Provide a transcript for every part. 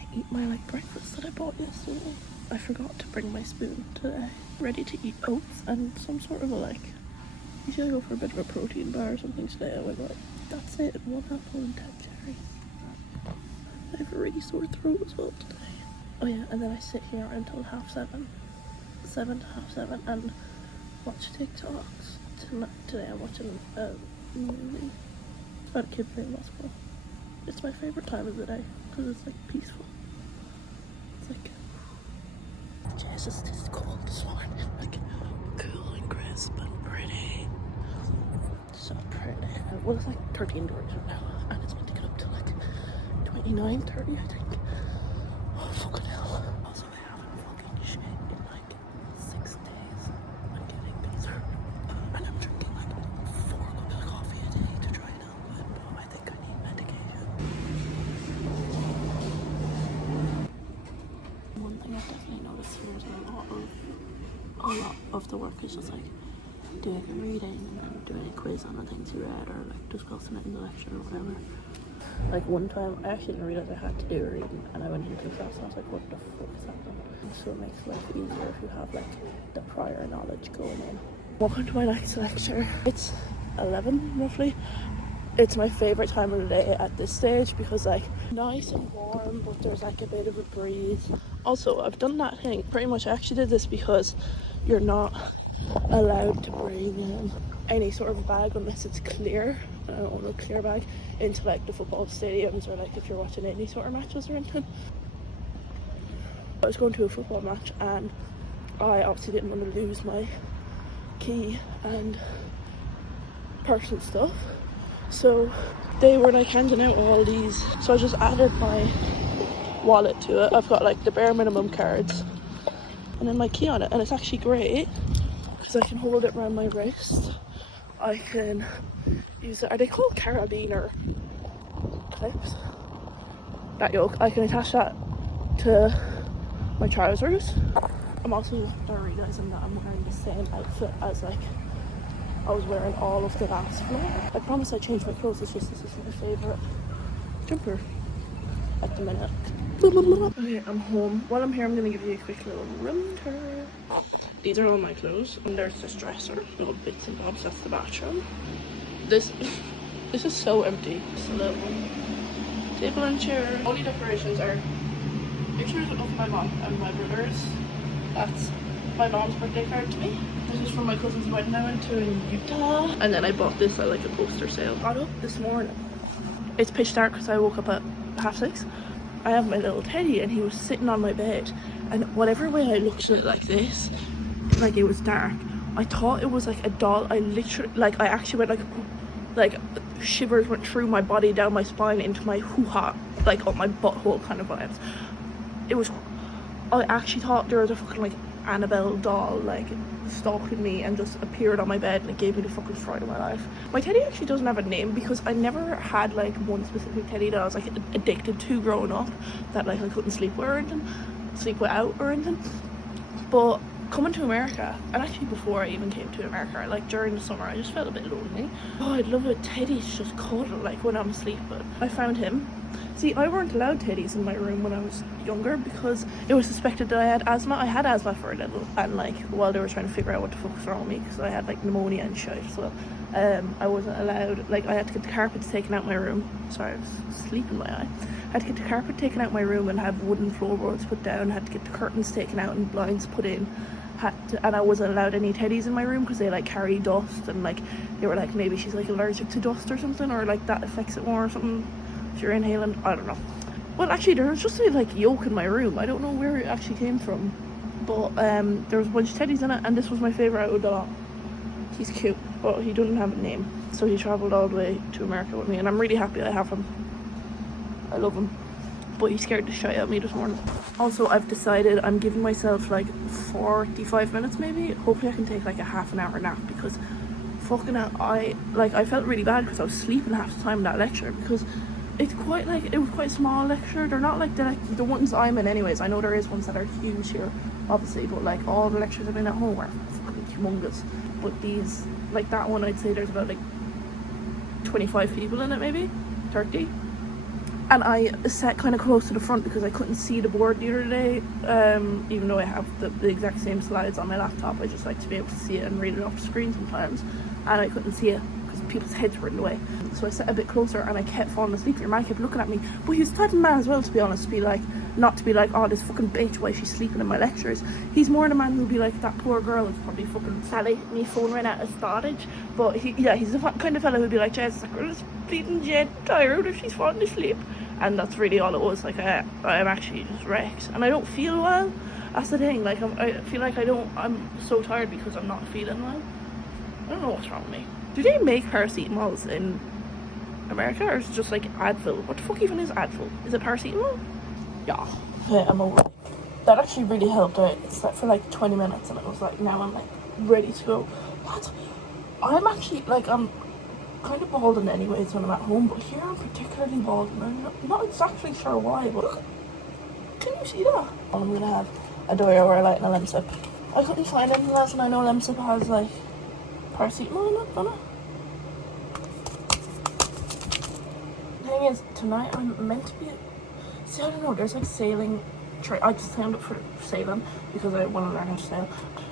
I eat my like breakfast that I bought yesterday. I forgot to bring my spoon today. Ready to eat oats and some sort of a like, usually I go for a bit of a protein bar or something today. I went like, that's it, 1 apple and 10 cherries. I have a really sore throat as well today. Oh yeah, and then I sit here until 7:30, 7 to 7:30, and watch TikToks. Today I'm watching a movie. It's about a kid playing basketball. It's my favourite time of the day because it's like peaceful. It's like, Jesus, it's cold this morning. Like cool and crisp and pretty. So pretty. Well, it's like 13 degrees right now, and it's meant to get up to like 29, 30, I think. Oh, fucking hell. Also, I haven't fucking shit in like 6 days. I'm getting better. And I'm drinking like 4 cups of coffee a day to try and help it, but I think I need medication. One thing I've definitely noticed here is a lot of the work is just like doing a reading and then doing a quiz on the things you read, or like discussing it in the lecture or whatever. Like one time I actually didn't realise I had to do a reading, and I went into class and I was like, what the fuck is happening? So it makes life easier if you have like the prior knowledge going in. Welcome to my next lecture. It's 11 roughly. It's my favourite time of the day at this stage because like nice and warm, but there's like a bit of a breeze. Also, I've done that thing. Pretty much I actually did this because you're not allowed to bring any sort of bag unless it's clear. I don't want a clear bag into like the football stadiums, or like if you're watching any sort of matches or anything. I was going to a football match and I obviously didn't want to lose my key and personal stuff, so they were like handing out all these, so I just added my wallet to it. I've got like the bare minimum cards and then my key on it, and it's actually great because I can hold it around my wrist. I can use it. Are they called carabiner clips? That yoke. I can attach that to my trousers. I'm also realising that I'm wearing the same outfit as like I was wearing all of the last vlog. I promise I changed my clothes, it's just this is my favourite jumper at the minute. Okay, I'm home. While I'm here, I'm going to give you a quick little room tour. These are all my clothes, and there's this dresser, little bits and bobs. That's the bathroom. This is so empty. It's a little table and chair. Only decorations are pictures of my mom and my brothers. That's my mom's birthday card to me. This is from my cousin's wedding I went to in Utah. And then I bought this at like a poster sale. Got up this morning. It's pitch dark because I woke up at 6:30. I have my little teddy and he was sitting on my bed, and whatever way I looked at it like this, like it was dark, I thought it was like a doll. I literally, like I actually went like shivers went through my body, down my spine, into my hoo-ha, like on my butthole kind of vibes. It was, I actually thought there was a fucking like Annabelle doll like stalking me and just appeared on my bed, and it gave me the fucking fright of my life. My teddy actually doesn't have a name because I never had like one specific teddy that I was like addicted to growing up, that like I couldn't sleep with or anything, sleep without or anything. But coming to America, and actually before I even came to America, like during the summer, I just felt a bit lonely. Oh, I'd love a teddy to just cuddle like when I'm asleep, but I found him. See, I weren't allowed teddies in my room when I was younger because it was suspected that I had asthma. I had asthma for a little, and like while they were trying to figure out what the fuck was wrong with me, because I had like pneumonia and shit as well, I wasn't allowed, like I had to get the carpets taken out my room. Sorry, I was sleeping my eye. I had to get the carpet taken out my room and have wooden floorboards put down, had to get the curtains taken out and blinds put in, and I wasn't allowed any teddies in my room because they like carry dust, and like they were like, maybe she's like allergic to dust or something, or like that affects it more or something if you're inhaling. I don't know. Well, actually there was just a like yolk in my room. I don't know where it actually came from, but there was a bunch of teddies in it, and this was my favourite out of the lot. He's cute, but he doesn't have a name, so he travelled all the way to America with me, and I'm really happy I have him. I love him, but he scared the shit out of me this morning. Also, I've decided I'm giving myself like 45 minutes maybe. Hopefully I can take like a half an hour nap, because fucking hell, I felt really bad because I was sleeping half the time in that lecture, because it's quite like, it was quite a small lecture. They're not like the ones I'm in anyways. I know there is ones that are huge here obviously, but like all the lectures I've been at home are fucking humongous. But these, like that one, I'd say there's about like 25 people in it, maybe 30. and I sat kind of close to the front because I couldn't see the board the other day. Even though I have the exact same slides on my laptop, I just like to be able to see it and read it off the screen sometimes, and I couldn't see it because people's heads were in the way. So I sat a bit closer and I kept falling asleep. Your man kept looking at me, but he was the type of man as well, to be honest, to be like, not to be like, oh, this fucking bitch, why is she sleeping in my lectures? He's more the man who'd be like, that poor girl is probably fucking Sally, my phone ran out of storage. But he's the kind of fella who'd be like, Jess, that girl is bleeding jet tired if she's falling asleep. And that's really all it was. Like, I'm actually just wrecked and I don't feel well. That's the thing. Like, I feel like I'm so tired because I'm not feeling well. I don't know what's wrong with me. Do they make paracetamols in America, or is it just like Advil? What the fuck even is Advil? Is it paracetamol? Yeah, I'm over it. That actually really helped out. It slept for like 20 minutes and it was like, now I'm like ready to go. But I'm actually like, I'm kind of balding anyways when I'm at home, but here I'm particularly balding. I'm not exactly sure why, but look, can you see that? I'm gonna have a Doro or a light and a Lemsip. I couldn't find anything else, and I know Lemsip has like paracetamol in it, don't it? The thing is, tonight I'm meant to be, see, I don't know, there's like sailing, I just signed up for sailing because I want to learn how to sail.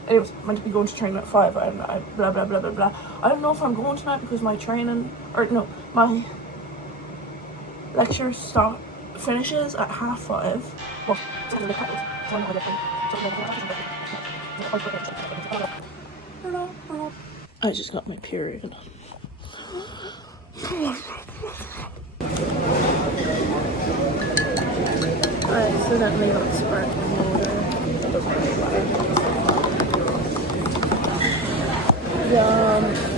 Anyways, I'm meant to be going to training at 5 and I blah blah blah blah blah. I don't know if I'm going tonight because my training, or no, my lecture finishes at 5:30. Well, I just got my period. I accidentally got sparkling water. That doesn't really matter.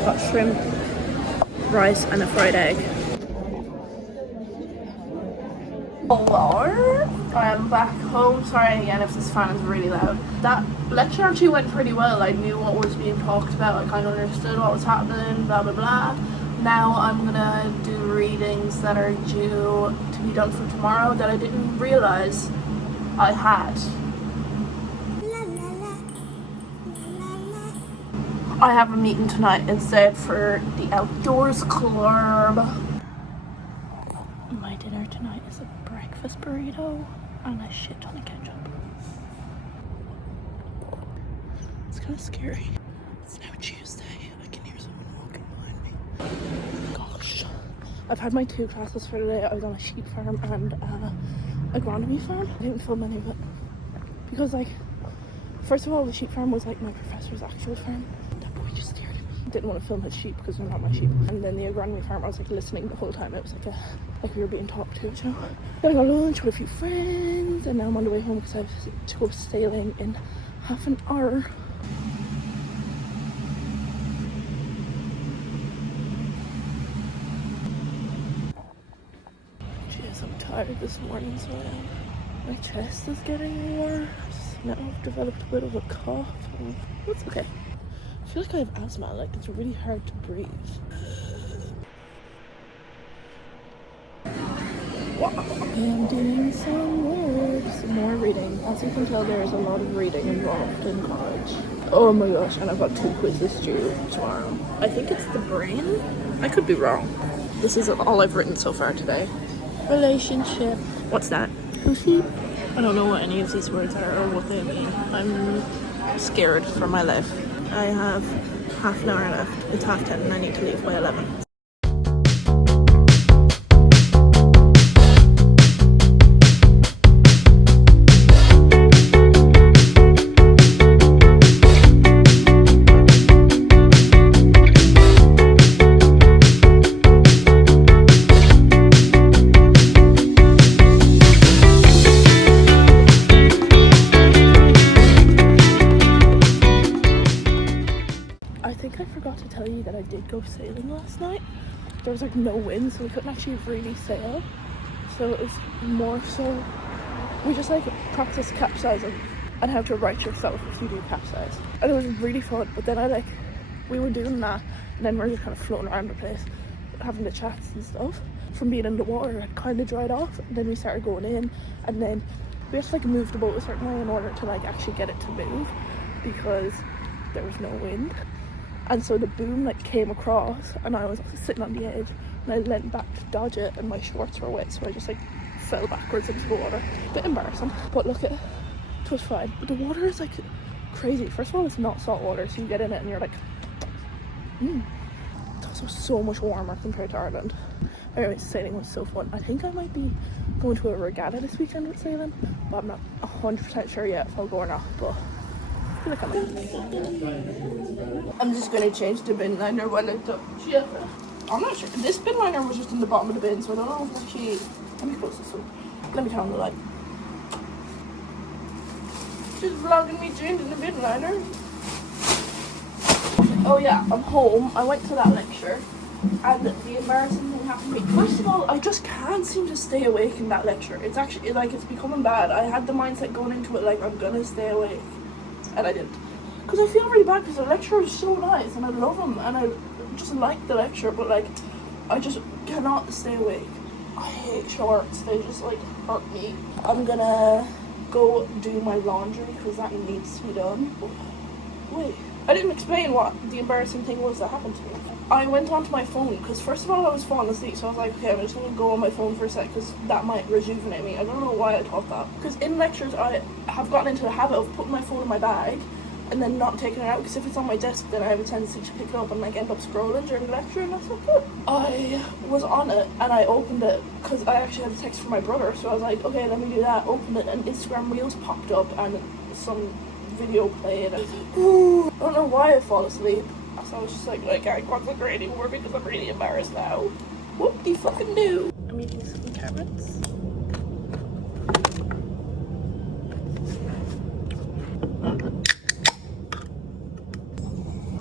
Got shrimp, rice, and a fried egg. Hello, I'm back home. Sorry again if this fan is really loud. That lecture actually went pretty well. I knew what was being talked about. I kind of understood what was happening, blah blah blah. Now I'm gonna do readings that are due to be done for tomorrow that I didn't realize I had. I have a meeting tonight instead for the Outdoors Club. My dinner tonight is a breakfast burrito and a shit ton of ketchup. It's kind of scary. It's now Tuesday. I can hear someone walking behind me. Gosh. I've had my 2 classes for today. I was on a sheep farm and agronomy farm. I didn't film any of it because, like, first of all, the sheep farm was like my professor's actual farm. That boy just stared at me. Didn't want to film his sheep because they're not my sheep. And then the agronomy farm, I was like listening the whole time. It was like we were being talked to. So then I got lunch with a few friends, and now I'm on the way home because I have to go sailing in half an hour. Jeez, I'm tired this morning, so I am. My chest is getting worse. Now I've developed a bit of a cough. That's okay. I feel like I have asthma, like it's really hard to breathe. I am doing some work, some more reading. As you can tell, there is a lot of reading involved in college. Oh my gosh, and I've got 2 quizzes due tomorrow. I think it's the brain. I could be wrong. This is all I've written so far today. Relationship. What's that? Who's he? I don't know what any of these words are or what they mean. I'm scared for my life. I have half an hour left. It's 10:30 and I need to leave by 11. I did go sailing last night. There was like no wind, so we couldn't actually really sail. So it was more so we just like practice capsizing and how to right yourself if you do capsize. And it was really fun. But then we were doing that, and then we were just kind of floating around the place, having the chats and stuff. From being in the water, it kind of dried off. And then we started going in, and then we had to like move the boat a certain way in order to like actually get it to move because there was no wind. And so the boom like came across, and I was sitting on the edge and I leant back to dodge it, and my shorts were wet, so I just like fell backwards into the water. Bit embarrassing, but look, it was fine. But the water is like crazy. First of all, it's not salt water, so you get in it and you're like, It's also so much warmer compared to Ireland. Anyway, sailing was so fun. I think I might be going to a regatta this weekend with sailing, but I'm not 100% sure yet if I'll go or not, but I feel like I might. I'm just going to change the bin liner while I'm done. I'm not sure. This bin liner was just in the bottom of the bin, so I don't know if actually... Let me close this one. Let me turn on the light. Just vlogging me changing the bin liner. Oh yeah, I'm home. I went to that lecture and the embarrassing thing happened to me. First of all, I just can't seem to stay awake in that lecture. It's actually like it's becoming bad. I had the mindset going into it like I'm gonna stay awake, and I didn't. Because I feel really bad because the lecturer is so nice and I love him and I just like the lecture, but like I just cannot stay awake. I hate shorts. They just like hurt me. I'm gonna go do my laundry because that needs to be done. Wait. I didn't explain what the embarrassing thing was that happened to me. I went onto my phone because first of all I was falling asleep, so I was like, okay, I'm just going to go on my phone for a sec because that might rejuvenate me. I don't know why I thought that. Because in lectures I have gotten into the habit of putting my phone in my bag and then not taking it out, because if it's on my desk then I have a tendency to pick it up and like end up scrolling during the lecture, and that's not good. I was on it and I opened it because I actually had a text from my brother, so I was like, okay, let me do that. Opened it and Instagram Reels popped up and some video played. I don't know why I fall asleep, so I was just like I can't concentrate anymore because I'm really embarrassed now. Whoop-de fucking do. I'm eating some carrots.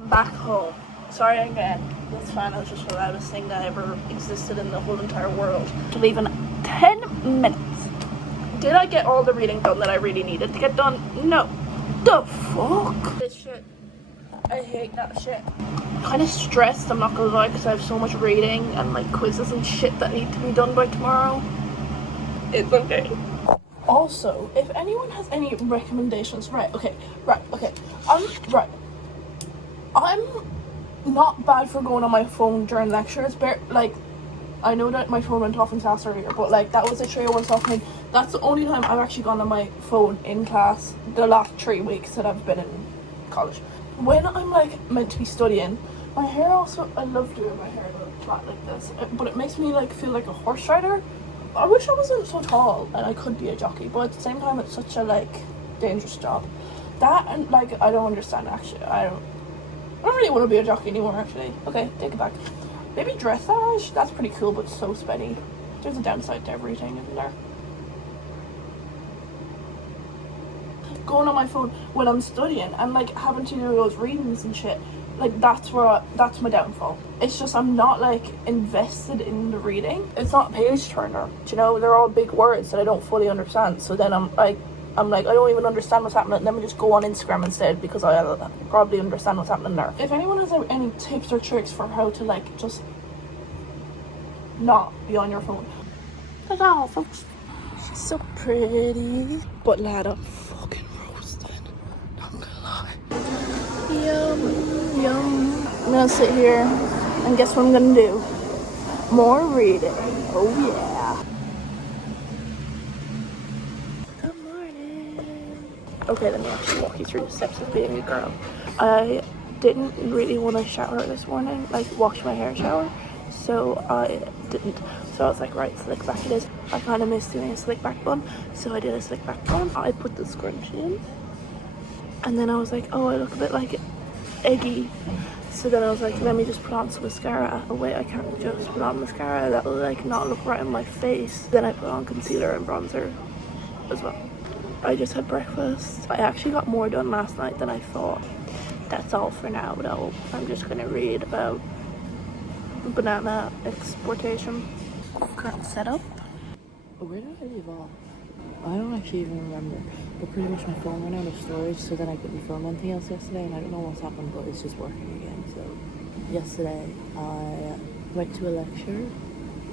Back home. Sorry again. This fan is just the loudest thing that ever existed in the whole entire world. To leave in 10 minutes. Did I get all the reading done that I really needed to get done? No. The fuck? This shit. I hate that shit. I'm kind of stressed, I'm not gonna lie, because I have so much reading and like quizzes and shit that need to be done by tomorrow. It's okay. Also, if anyone has any recommendations, I'm not bad for going on my phone during lectures, but like I know that my phone went off in class earlier, but like that was literally once off me. That's the only time I've actually gone on my phone in class the last 3 weeks that I've been in college. When I'm like meant to be studying, my hair also, I love doing my hair flat like this, but it makes me like feel like a horse rider. I wish I wasn't so tall and I could be a jockey, but at the same time it's such a like dangerous job. That and like I don't understand actually. I don't really want to be a jockey anymore actually. Okay, take it back. Maybe dressage, that's pretty cool, but so spenny. There's a downside to everything, isn't there? Going on my phone when I'm studying and like having to do those readings and shit, like that's my downfall. It's just I'm not like invested in the reading. It's not page turner, you know, they're all big words that I don't fully understand, so then I'm like I don't even understand what's happening. Let me just go on Instagram instead because I probably understand what's happening there. If anyone has any tips or tricks for how to like just not be on your phone. That's all, folks. She's so pretty. But lad, I'm fucking roasted. Not gonna lie. Yum, yum. I'm gonna sit here and guess what I'm gonna do? More reading. Oh yeah. Okay, let me actually walk you through the steps of being a girl. I didn't really want to shower this morning, like wash my hair shower, so I didn't. So I was like, right, slick back it is. I kind of missed doing a slick back bun, so I did a slick back bun. I put the scrunchie in, and then I was like, oh, I look a bit like eggy. So then I was like, let me just put on some mascara. Oh wait, I can't just put on mascara, that'll like not look right on my face. Then I put on concealer and bronzer as well. I just had breakfast. I actually got more done last night than I thought. That's all for now though. I'm just gonna read about banana exportation. Current setup. Where did I leave off? I don't actually even remember. But pretty much my phone ran out of storage, so then I couldn't film anything else yesterday, and I don't know what's happened, but it's just working again. So yesterday I went to a lecture.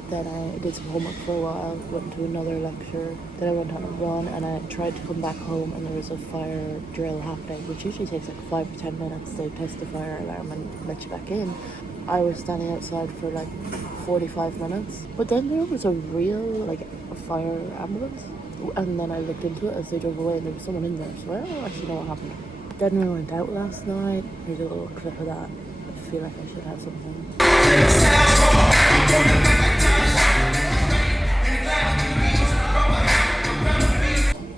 Then I did some homework for a while, went to another lecture, then I went on a run, and I tried to come back home, and there was a fire drill happening, which usually takes like 5 or 10 minutes. They test the fire alarm and let you back in. I was standing outside for like 45 minutes. But then there was a real, like, a fire ambulance. And then I looked into it as they drove away and there was someone in there. So I don't actually know what happened. Then we went out last night. Here's a little clip of that. I feel like I should have something.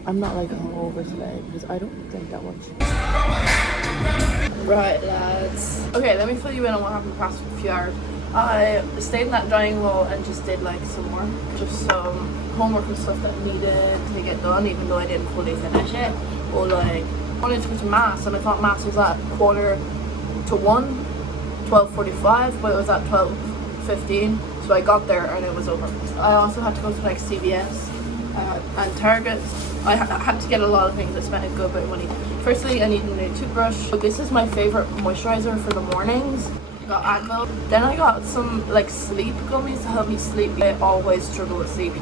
I'm not like hungover today because I don't drink that much. Right, lads. Okay, let me fill you in on what happened the past few hours. I stayed in that dining hall and just did like some work, just some homework and stuff that needed to get done, even though I didn't fully finish it. Or like, I wanted to go to mass, and I thought mass was at 1:45, 12:45, but it was at 12:15. So I got there and it was over. I also had to go to like CVS and Target. I had to get a lot of things. I spent a good bit of money. Firstly, I needed a new toothbrush. This is my favorite moisturizer for the mornings. I got Advil. Then I got some like sleep gummies to help me sleep. I always struggle with sleep.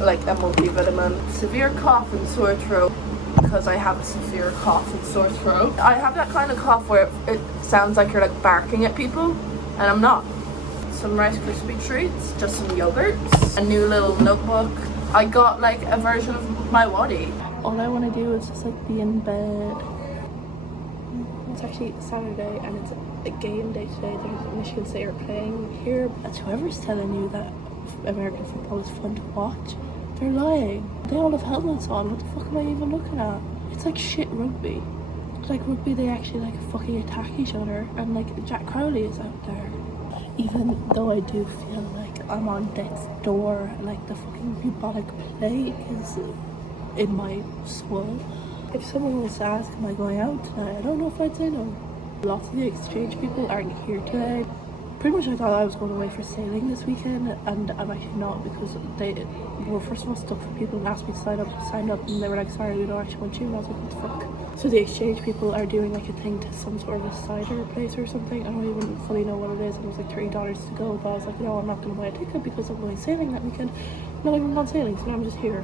Like a multivitamin. Severe cough and sore throat, because I have a severe cough and sore throat. I have that kind of cough where it sounds like you're like barking at people, and I'm not. Some Rice Krispie treats, just some yogurts, a new little notebook. I got like a version of my body. All I want to do is just like be in bed. It's actually Saturday and it's a game day today. There's Michigan State are playing here. That's whoever's telling you that American football is fun to watch. They're lying. They all have helmets on. What the fuck am I even looking at? It's like shit rugby. Like rugby, they actually like fucking attack each other, and like Jack Crowley is out there. Even though I do feel like I'm on death's door, like the fucking bubonic plague is in my soul. If someone was to ask, am I going out tonight? I don't know if I'd say no. Lots of the exchange people aren't here today. Pretty much I thought I was going away for sailing this weekend, and I'm actually not, because they were first of all stuck for people and asked me to sign up, and they were like, sorry, we don't actually want you, and I was like, what the fuck? So the exchange people are doing like a thing to some sort of a cider place or something. I don't even fully know what it is, and it was like $30 to go, but I was like, no, I'm not going to buy a ticket because I'm going sailing that weekend. Not even gone sailing, so now I'm just here.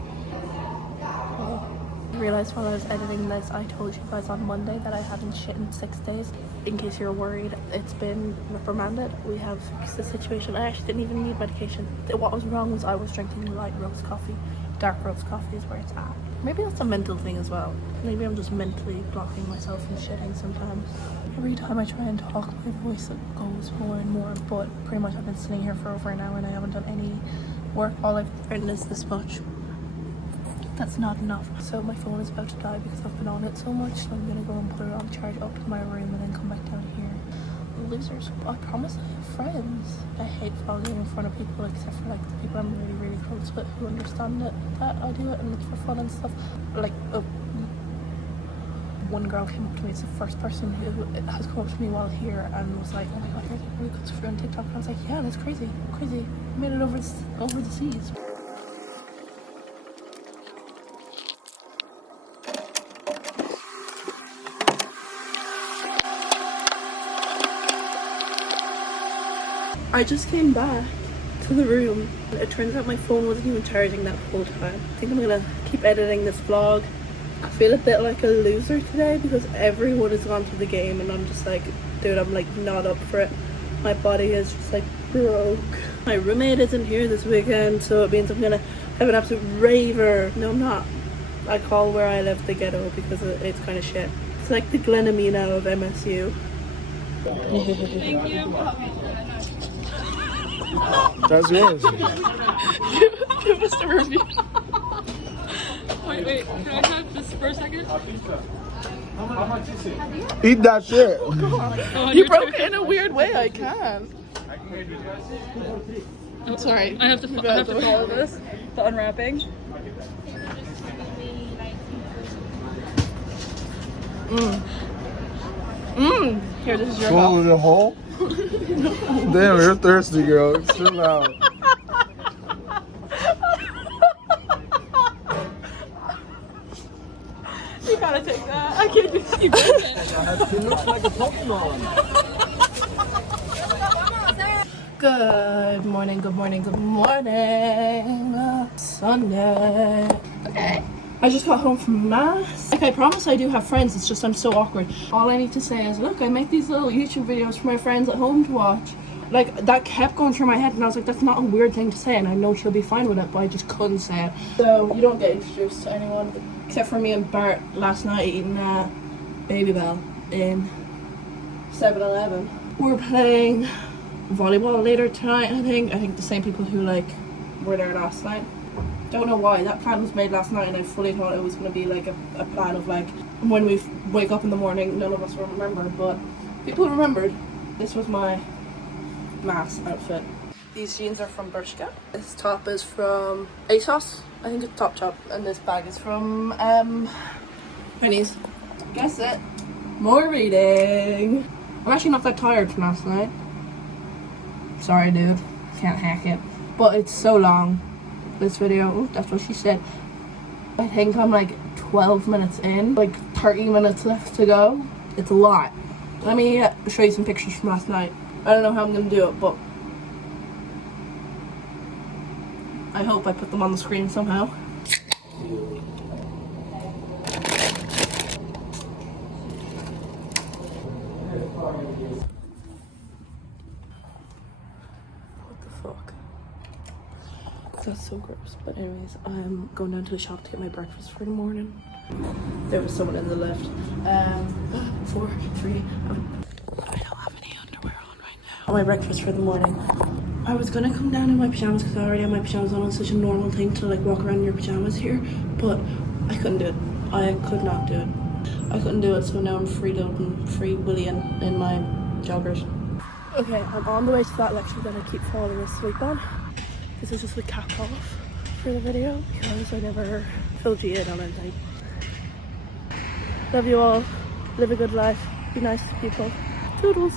I realised while I was editing this, I told you guys on Monday that I hadn't shit in 6 days. In case you're worried, it's been reprimanded. We have fixed the situation. I actually didn't even need medication. What was wrong was I was drinking light roast coffee. Dark roast coffee is where it's at. Maybe that's a mental thing as well. Maybe I'm just mentally blocking myself from shitting sometimes. Every time I try and talk, my voice goes more and more, but pretty much I've been sitting here for over an hour and I haven't done any work. All I've written is this much. That's not enough. So my phone is about to die because I've been on it so much, so I'm gonna go and put it on charge up in my room and then come back down here. Losers. I promise I have friends. I hate vlogging in front of people, except for like the people I'm really, really close with who understand it, that I do it and it's for fun and stuff. Like one girl came up to me, it's the first person who has come up to me while here and was like, oh my god, you're really good for on TikTok. And I was like, yeah, that's crazy. Crazy. I made it over the seas. I just came back to the room. It turns out my phone wasn't even charging that whole time. I think I'm gonna keep editing this vlog. I feel a bit like a loser today because everyone has gone to the game and I'm just like, dude, I'm like not up for it. My body is just like broke. My roommate isn't here this weekend, so it means I'm gonna have an absolute raver. No, I'm not. I call where I live the ghetto because it's kind of shit. It's like the Glenamina of MSU. Thank you. That's yours. Give us a review. Wait, can I have this for a second? Eat that shit. Oh, You broke it in a weird way, I can't. Oh, Sorry. I have to follow this. The unwrapping. Here, this is your Swallow the whole? Damn, you're thirsty, girl. Chill out. You gotta take that. I can't do it. It looks like a Pokemon. Good morning, good morning, good morning. Sunday. Okay. I just got home from mass. Like, I promise I do have friends, it's just I'm so awkward. All I need to say is, look, I make these little YouTube videos for my friends at home to watch. Like, that kept going through my head, and I was like, that's not a weird thing to say, and I know she'll be fine with it, but I just couldn't say it. So, you don't get introduced to anyone, except for me and Bart last night eating Baby Bell in 7-Eleven. We're playing volleyball later tonight, I think. I think the same people who, like, were there last night. Don't know why. That plan was made last night, and I fully thought it was going to be, like, a plan of, like, when we wake up in the morning, none of us will remember, but people remembered. This was my mass outfit. These jeans are from Bershka. This top is from ASOS. I think it's Topshop. And this bag is from Pennies. Guess it. More reading. I'm actually not that tired from last night. Sorry, dude. Can't hack it. But it's so long. This video. Ooh, that's what she said. I think I'm like 12 minutes in. Like 30 minutes left to go. It's a lot. Let me show you some pictures from last night. I don't know how I'm gonna do it, but I hope I put them on the screen somehow. What the fuck? That's so gross. But anyways, I'm going down to the shop to get my breakfast for the morning. There was someone in the lift. 4, 3, I don't have any underwear on right now. My breakfast for the morning. I was gonna come down in my pajamas because I already have my pajamas on. It's such a normal thing to like walk around in your pajamas here, but I couldn't do it. I could not do it. I couldn't do it, so now I'm freewheeling in my joggers. Okay, I'm on the way to that lecture that I keep falling asleep on. This is just a cap off for the video because I never filled you in on anything. Love you all. Live a good life. Be nice to people. Toodles.